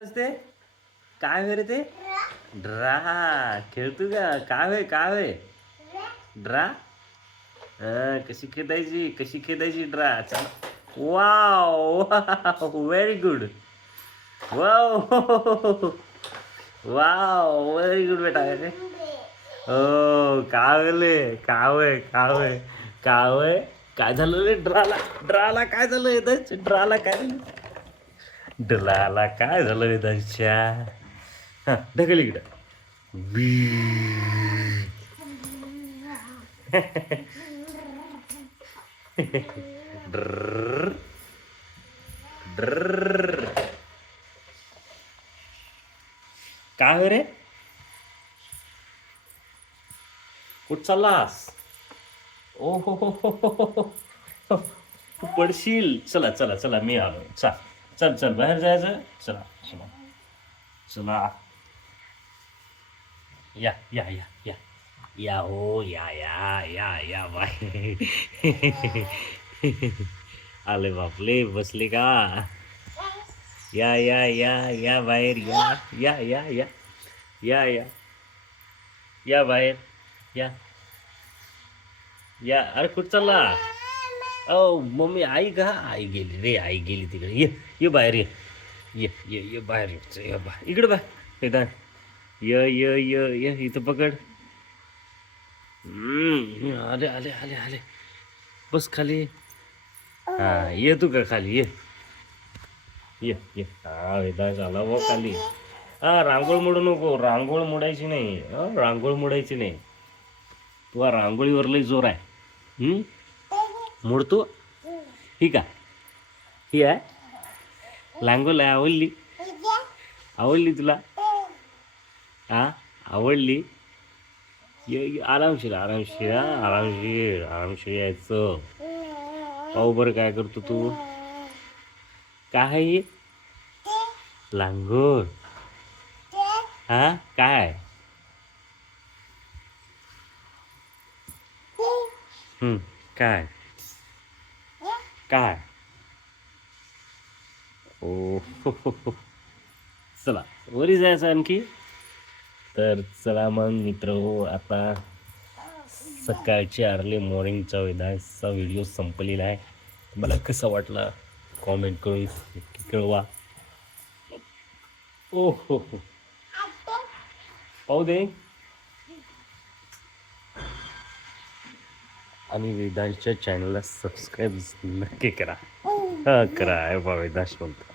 ते काय होय रे ते ड्रा खेळतो का काय होय ड्रा कशी खेदायची ड्रा चला wow very good wow wow very good बेटा रे हो कावय काय झालं रे ड्राला काय झालं ड्राला काय झालं ड्राला काय झालं वेदांच्या हा ढकल इकडं बी ड्रर ड्रर काय हो रे कुठ चाललास ओ हो पडशील चला चला चला मी आलो चल बाहेर जायचं चला चला चला या हो या बाय आले बापले बसले का या बाहेर या बाहेर या अरे कुठं चालला ओ मम्मी आई गेली रे आई गेली तिकडे ये बाहेर ये बाहेर ये इकडे बा वेदांत य इथं पकड आले बस खाली हा ये तू का खाली ये हा वेदांत आला वो खाली हा रांगोळ मोडू नको रांगोळ मोडायची नाही तुला रांगोळीवर लई जोर आहे मोडतो ही का ही आहे रांगोळ आवडली तुला हा आवडली आरामशीर यायचं पाहू बरं काय करतो तू काय आहे लांगोर हा काय काय ओ चला वरी जायचं आणखी तर चला मग मित्र आता सकाळची अर्ली मॉर्निंगचा वेदांचा व्हिडिओ संपलेला आहे मला कसा वाटला कॉमेंट करून कळवा ओ हो पाहू दे आणि वेदांच्या चॅनलला सबस्क्राईब नक्की करा करा वेदांश म्हणतो